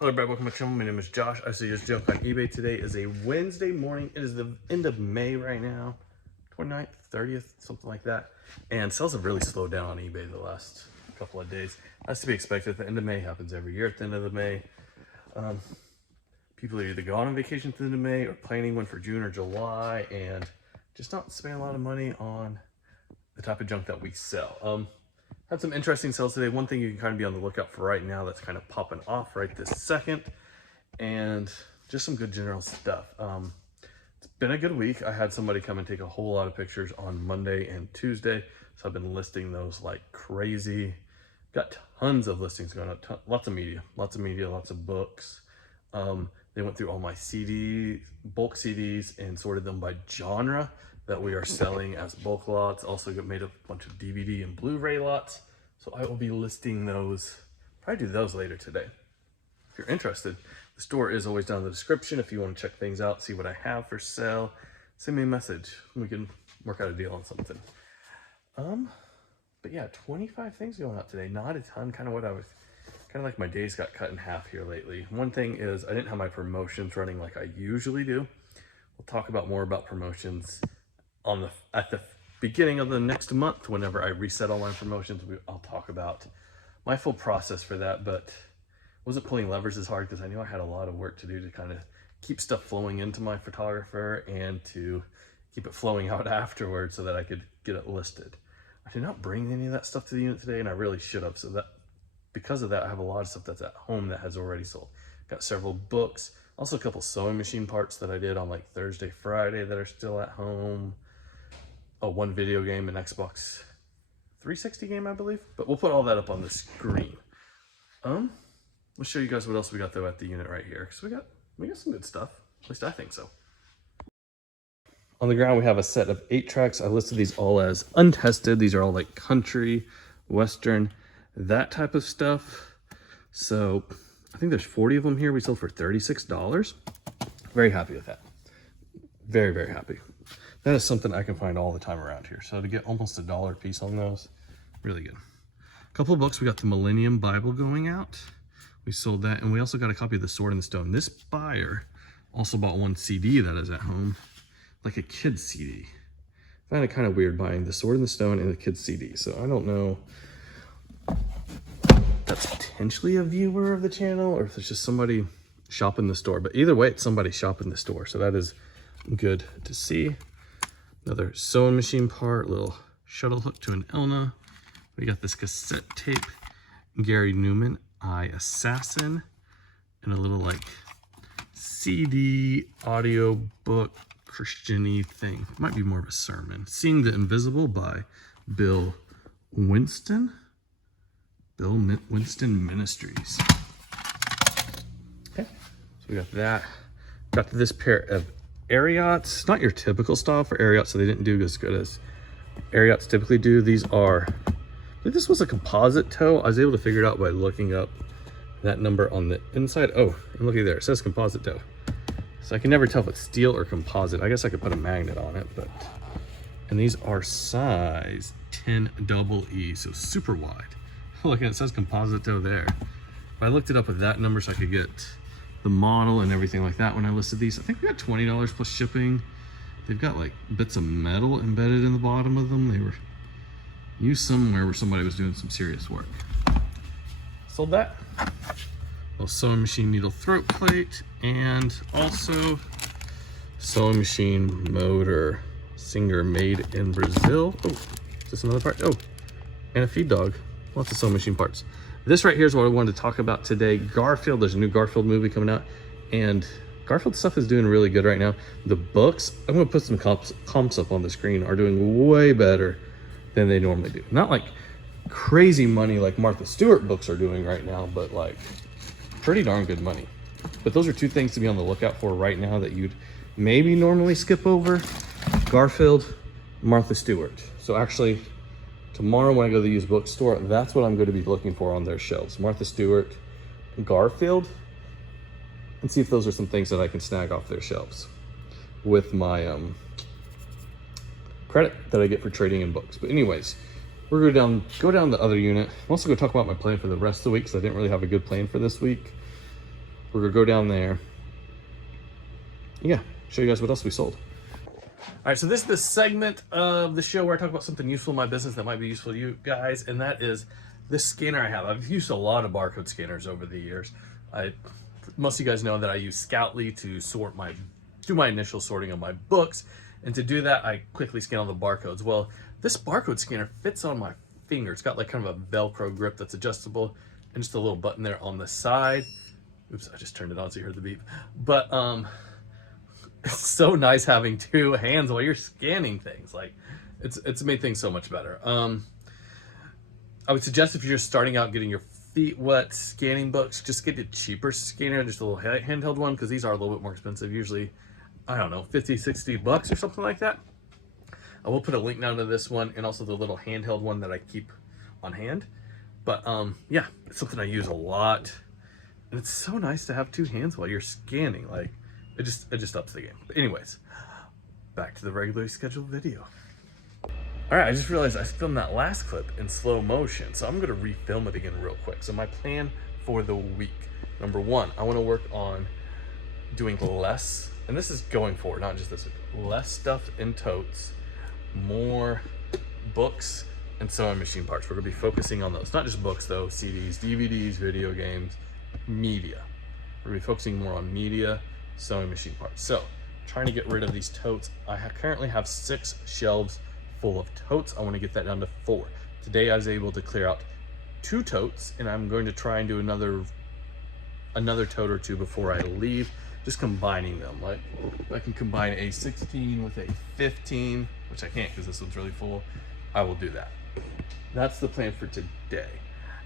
Hello everybody, welcome to my channel. My name is Josh. I see this junk on eBay. Today is a Wednesday morning. It is the end of May right now. 29th, 30th, something like that. And sales have really slowed down on eBay the last couple of days. That's to be expected. The end of May happens every year at the end of the May. People are either going on vacation at the end of May or planning one for June or July and just not spending a lot of money on the type of junk that we sell. Had some interesting sales today. One thing you can kind of be on the lookout for right now that's kind of popping off right this second, and just some good general stuff. It's been a good week. I had somebody come and take a whole lot of pictures on Monday and Tuesday, so I've been listing those like crazy. Got tons of listings going up, lots of media, lots of books. They went through all my bulk CDs and sorted them by genre that we are selling as bulk lots. Also made a bunch of DVD and Blu-ray lots. So I will be listing those, probably do those later today. If you're interested, the store is always down in the description. If you want to check things out, see what I have for sale, send me a message. We can work out a deal on something. But yeah, 25 things going out today. Not a ton, kind of like my days got cut in half here lately. One thing is I didn't have my promotions running like I usually do. We'll talk about more about promotions at the beginning of the next month. Whenever I reset all my promotions, I'll talk about my full process for that. But wasn't pulling levers as hard because I knew I had a lot of work to do to kind of keep stuff flowing into my photographer and to keep it flowing out afterwards so that I could get it listed. I did not bring any of that stuff to the unit today, and I really should have. So that because of that, I have a lot of stuff that's at home that has already sold. Got several books, also a couple sewing machine parts that I did on like Thursday, Friday that are still at home. Oh, one video game, an Xbox 360 game, I believe. But we'll put all that up on the screen. Let's show you guys what else we got though at the unit right here. Because we got some good stuff. At least I think so. On the ground, we have a set of 8 tracks. I listed these all as untested. These are all like country, western, that type of stuff. So I think there's 40 of them here. We sold for $36. Very happy with that. Very, very happy. That is something I can find all the time around here. So to get almost $1 a piece on those, really good. A couple of books. We got the Millennium Bible going out. We sold that. And we also got a copy of The Sword in the Stone. This buyer also bought one CD that is at home, like a kid's CD. I find it kind of weird buying The Sword in the Stone and a kid's CD. So I don't know if that's potentially a viewer of the channel or if it's just somebody shopping the store. But either way, it's somebody shopping the store. So that is good to see. Another sewing machine part, little shuttle hook to an Elna. We got this cassette tape, Gary Newman, I Assassin, and a little like CD audio book Christian-y thing. It might be more of a sermon. Seeing the Invisible by Bill Winston. Bill Winston Ministries. Okay, so we got that. Got this pair of Ariats, not your typical style for Ariats, so they didn't do as good as Ariats typically do. These are, I think this was a composite toe. I was able to figure it out by looking up that number on the inside. Oh, and looky there, it says composite toe. So I can never tell if it's steel or composite. I guess I could put a magnet on it, but, and these are size 10 double E, so super wide. Look, it says composite toe there. But I looked it up with that number so I could get the model and everything like that when I listed these. I think we got $20 plus shipping. They've got like bits of metal embedded in the bottom of them. They were used somewhere where somebody was doing some serious work. Sold that. Little sewing machine needle throat plate, and also sewing machine motor Singer made in Brazil. Oh, is this another part? Oh, and a feed dog. Lots of sewing machine parts. This right here is what I wanted to talk about today. Garfield, there's a new Garfield movie coming out, and Garfield stuff is doing really good right now. The books, I'm gonna put some comps up on the screen, are doing way better than they normally do. Not like crazy money like Martha Stewart books are doing right now, but like pretty darn good money. But those are 2 things to be on the lookout for right now that you'd maybe normally skip over. Garfield, Martha Stewart. So actually, tomorrow when I go to the used bookstore, that's what I'm going to be looking for on their shelves. Martha Stewart, Garfield, and see if those are some things that I can snag off their shelves with my credit that I get for trading in books. But anyways, we're going to go down the other unit. I'm also going to talk about my plan for the rest of the week because I didn't really have a good plan for this week. we're gonna go down there. Yeah, show you guys what else we sold. All right, so this is the segment of the show where I talk about something useful in my business that might be useful to you guys, and that is this scanner I have. I've used a lot of barcode scanners over the years. Most of you guys know that I use Scoutly to do my initial sorting of my books, and to do that, I quickly scan all the barcodes. Well, this barcode scanner fits on my finger. It's got like kind of a Velcro grip that's adjustable, and just a little button there on the side. Oops, I just turned it on so you heard the beep. But it's so nice having two hands while you're scanning things. Like, it's made things so much better. I would suggest if you're just starting out getting your feet wet scanning books, just get a cheaper scanner, just a little handheld one, because these are a little bit more expensive. Usually, I don't know, 50, 60 bucks or something like that. I will put a link down to this one and also the little handheld one that I keep on hand. But yeah, it's something I use a lot. And it's so nice to have two hands while you're scanning. Like, it just ups the game. But anyways, back to the regularly scheduled video. All right, I just realized I filmed that last clip in slow motion, so I'm gonna refilm it again real quick. So my plan for the week, number one, I wanna work on doing less, and this is going forward, not just this week, less stuff in totes, more books and sewing machine parts. We're gonna be focusing on those, not just books though, CDs, DVDs, video games, media. We're gonna be focusing more on media, sewing machine parts. So, trying to get rid of these totes. I currently have 6 shelves full of totes. I want to get that down to 4. Today I was able to clear out 2 totes, and I'm going to try and do another tote or 2 before I leave, just combining them. Like, I can combine a 16 with a 15, which I can't because this one's really full. I will do that. That's the plan for today.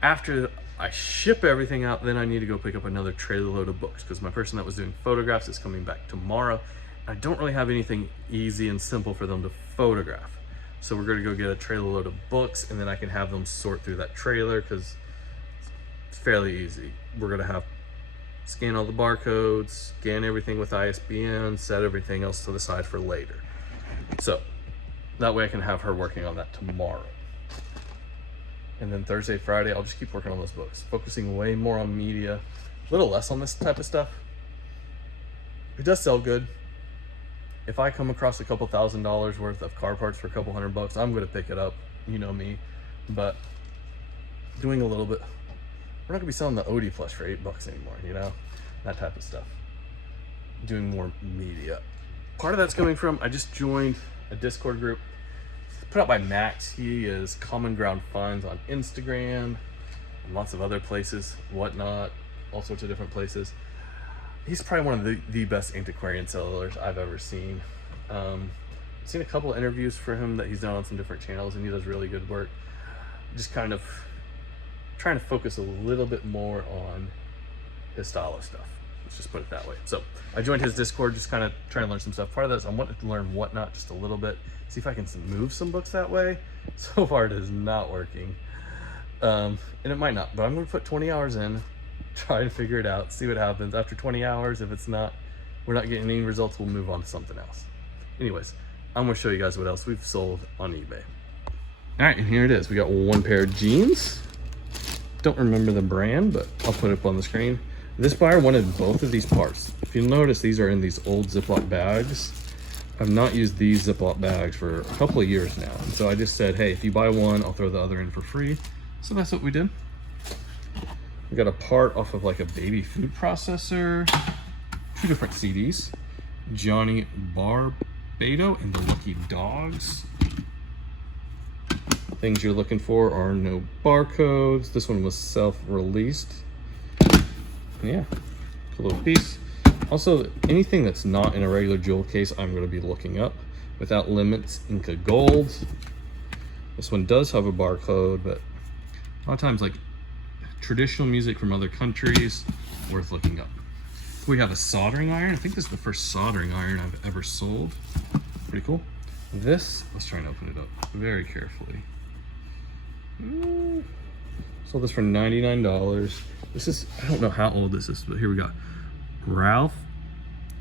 After I ship everything out, then I need to go pick up another trailer load of books, because my person that was doing photographs is coming back tomorrow. I don't really have anything easy and simple for them to photograph. So we're gonna go get a trailer load of books, and then I can have them sort through that trailer, because it's fairly easy. We're gonna scan all the barcodes, scan everything with ISBN, set everything else to the side for later. So that way I can have her working on that tomorrow. And then Thursday, Friday, I'll just keep working on those books, focusing way more on media, a little less on this type of stuff. It does sell good. If I come across a couple $1,000s worth of car parts for a couple $100, I'm gonna pick it up, you know me. But doing a little bit, we're not gonna be selling the OD Plus for $8 anymore, you know? That type of stuff. Doing more media. Part of that's coming from, I just joined a Discord group put out by Max. He is Common Ground Funds on Instagram and lots of other places, whatnot, all sorts of different places. He's probably one of the best antiquarian sellers I've ever seen. I've seen a couple of interviews for him that he's done on some different channels, and he does really good work. Just kind of trying to focus a little bit more on his style of stuff. Let's just put it that way. So I joined his Discord, just kind of trying to learn some stuff. Part of that is I wanted to learn whatnot just a little bit, see if I can move some books that way. So far it is not working. And it might not, but I'm gonna put 20 hours in, try to figure it out, see what happens. After 20 hours, if we're not getting any results, we'll move on to something else. Anyways, I'm gonna show you guys what else we've sold on eBay. All right, and here it is. We got one pair of jeans. Don't remember the brand, but I'll put it up on the screen. This buyer wanted both of these parts. If you'll notice, these are in these old Ziploc bags. I've not used these Ziploc bags for a couple of years now. And so I just said, hey, if you buy one, I'll throw the other in for free. So that's what we did. We got a part off of like a baby food processor, 2 different CDs, Johnny Barbado and the Lucky Dogs. Things you're looking for are no barcodes. This one was self-released. Yeah, cool little piece. Also, anything that's not in a regular jewel case, I'm going to be looking up. Without Limits, Inca Gold. This one does have a barcode, but a lot of times, like traditional music from other countries, worth looking up. We have a soldering iron. I think this is the first soldering iron I've ever sold. Pretty cool. This, let's try and open it up very carefully. Sold this for $99. This is, I don't know how old this is, but here we got Ralph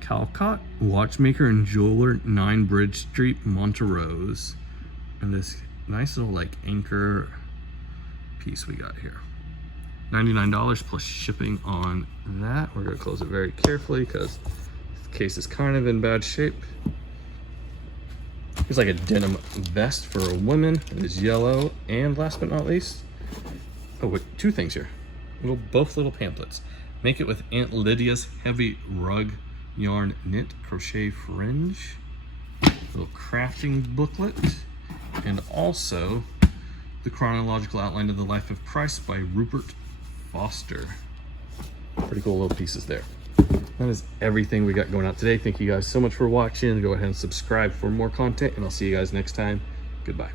Calcott, watchmaker and jeweler, 9 Bridge Street, Montrose. And this nice little like anchor piece we got here. $99 plus shipping on that. We're gonna close it very carefully because the case is kind of in bad shape. Here's like a denim vest for a woman. It is yellow, and last but not least, oh wait, two things here. Both little pamphlets. Make it with Aunt Lydia's heavy rug yarn knit crochet fringe. Little crafting booklet, and also the chronological outline of the life of Christ by Rupert Foster. Pretty cool little pieces there. That is everything we got going out today. Thank you guys so much for watching. Go ahead and subscribe for more content, and I'll see you guys next time. Goodbye.